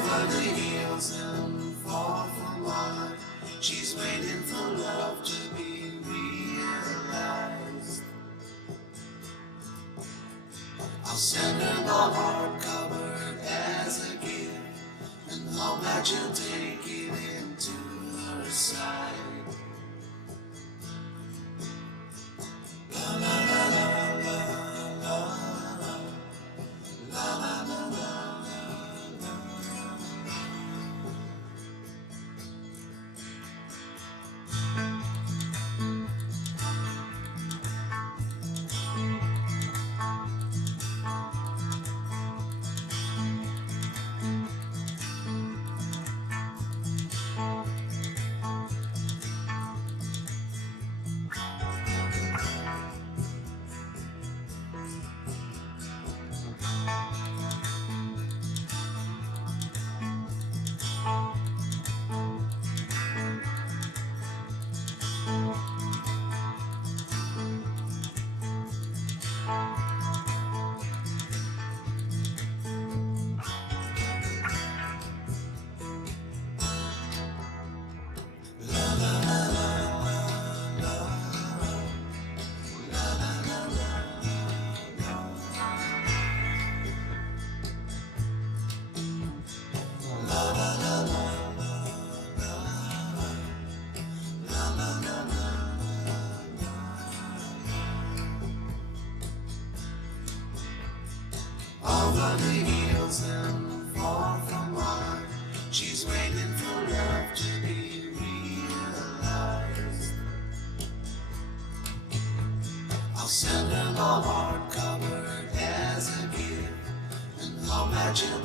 over the hills and far from mine. She's waiting for love to be realized. I'll send her my heart covered as a gift, and hope that she'll take it into her side. Over the hills and far from mine, she's waiting for love to be realized. I'll send her my heart covered as a gift, and hope that she'll